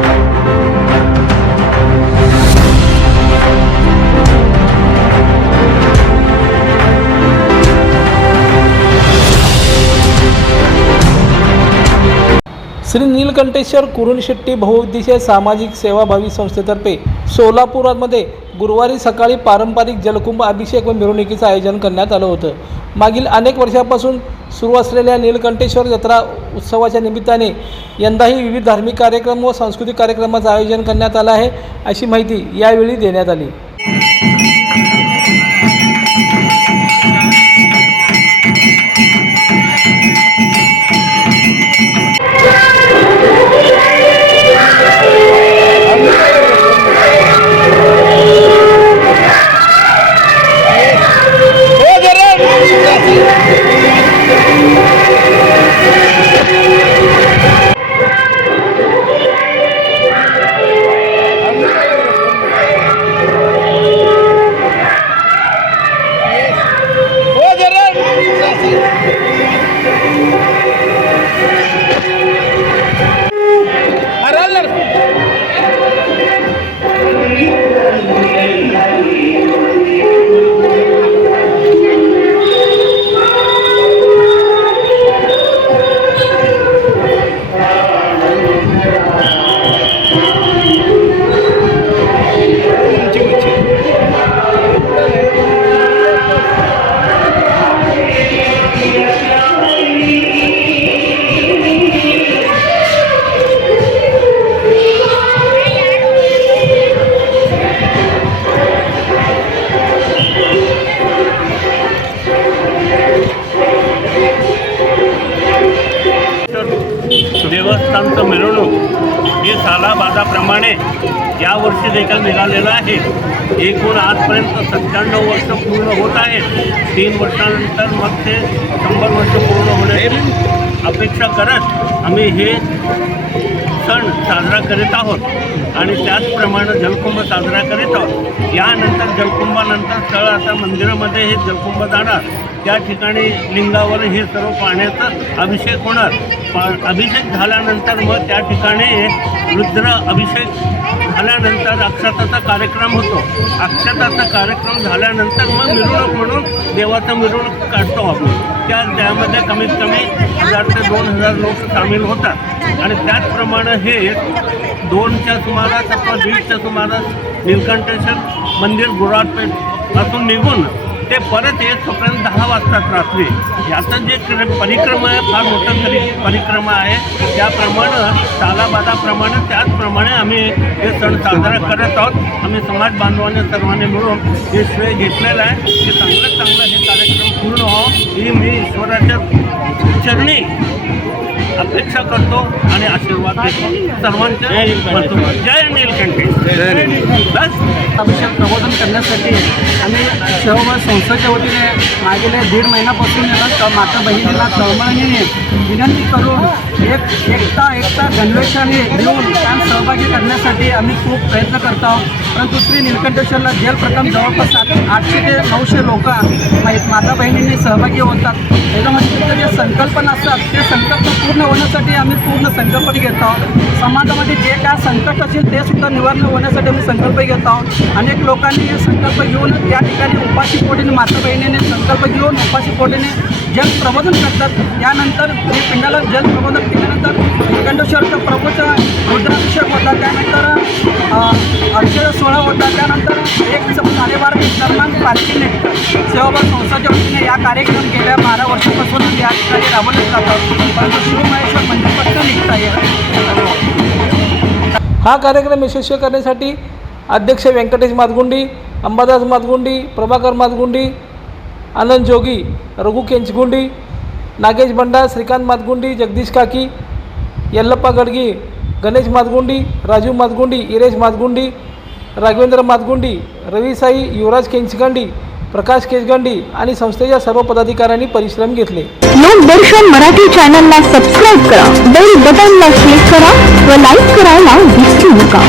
Thank you. Shri Neelkantheshwar कुरुणशेट्टी बहुउद्देशीय सामाजिक सेवाभावी संस्थेतर्फे सोलापुरामध्ये गुरुवारी सकाळी पारंपरिक जलकुंभ अभिषेक व मिरवणुकीचं आयोजन करण्यात आलं होतं. मागील अनेक वर्षापासून सुरू असलेल्या नीलकंठेश्वर जत्रा उत्सवाच्या निमित्ताने यंदाही विविध धार्मिक कार्यक्रम व सांस्कृतिक कार्यक्रमाचं आयोजन करण्यात आलं आहे अशी माहिती यावेळी देण्यात आली. देवस्थानचं मिरवणूक हे सालाबादाप्रमाणे यावर्षी देखील निघालेलं आहे. एकूण आजपर्यंत सत्त्याण्णव वर्ष पूर्ण होत आहेत. तीन वर्षानंतर मग ते शंभर वर्ष पूर्ण होण्याची अपेक्षा करत आम्ही हे सण साजरा करीत आहोत. आणि त्याचप्रमाणे जलकुंभ साजरा करीत आहोत. यानंतर जलकुंभानंतर स्थळ आता मंदिरामध्ये हे जलकुंभ जाणार. त्या ठिकाणी लिंगावर हे सर्व पाण्याचा अभिषेक होणार. पा अभिषेक झाल्यानंतर मग त्या ठिकाणी रुद्र अभिषेक झाल्यानंतर अक्षताचा कार्यक्रम होतो. अक्षताचा कार्यक्रम झाल्यानंतर मग मिरवणूक म्हणून देवाचं मिरवणूक काढतो आपण. त्या त्यामध्ये कमीत कमी हजार ते दोन हजार लोक सामील होतात. आणि त्याचप्रमाणे हे दोनच्या सुमारास अथवा दीडच्या सुमारास निलकंठेश्वर मंदिर गुराटपेठपासून निघून ते परत येत तोपर्यंत दहा वाजतात रात्री. याचं जे परिक्रमा आहे फार मोठं परिक्रमा आहे. त्याप्रमाणे तालाबादाप्रमाणे आम्ही हे सण साजरा करत आहोत. आम्ही समाज बांधवांनी सर्वांनी मिळून हे श्रेय घेतलेलं आहे. की चांगलं चांगलं हे कार्यक्रम पूर्ण व्हावं ही मी ईश्वराच्या चरणी अपेक्षा करतो आणि आशीर्वाद देतो. सर्वांच्या. जय नीलकंठी. बस. अभिषेक प्रबोधन करण्यासाठी आम्ही सेवाभाव संस्थेच्या वतीने मागील दीड महिन्यापासून माता बहिणीला तळमळीने विनंती करून एक एकता एकता गणवेशाने घेऊन काम सहभागी करण्यासाठी आम्ही खूप प्रयत्न करत आहोत. परंतु श्री निलकंठेश्वरला जेल प्रथम जवळपास सात आठशे ते नऊशे लोक माता बहिणींनी सहभागी होतात. त्याच्यामध्ये जे संकल्पना असतात ते संकल्प पूर्ण होण्यासाठी आम्ही पूर्ण संकल्प घेत आहोत. समाजामध्ये जे काय संकट असेल ते सुद्धा निवारण होण्यासाठी आम्ही संकल्प घेत आहोत. अनेक लोकांनी हे संकल्प घेऊन त्या ठिकाणी उपाशी पोटीने माता बहिणीने संकल्प घेऊन उपाशी पोटीने जल प्रबोधन करतात. त्यानंतर हे पिंडाला जल प्रबोधन केल्यानंतर निकंडेश्वरचा प्रभूचा रुद्राभिषेक होता त्यानंतर अक्षर अक्षय सोहळा होता त्यानंतर एक साडेबारा दरम्यान पालखी निघतात सेवाभाव संस्थाच्या वतीने या कार्यक्रम गेल्या बारा वर्षापासून या ठिकाणी राबवले जातात. परंतु शिवमहेश्वर मंदिरपासून निघता येत हा कार्यक्रम यशस्वी करण्यासाठी अध्यक्ष व्यंकटेश मातगुंडी अंबादास मातगुंडी प्रभाकर मातगुंडी आनंद जोगी रघु केंचगुंडी नागेश बंडा श्रीकांत मातगुंडी जगदीश काकी यल्लप्पा गडगी गणेश मातगुंडी राजू मातगुंडी इरेश मातगुंडी राघवेंद्र मातगुंडी रविसाई युवराज केंचगंडी प्रकाश केसगंडी आणि संस्थेच्या सर्व पदाधिकाऱ्यांनी परिश्रम घेतले. लोकदर्शन मराठी चॅनलला सबस्क्राईब करा. बेल बटनला क्लिक करा व लाईक करायला विसरू नका.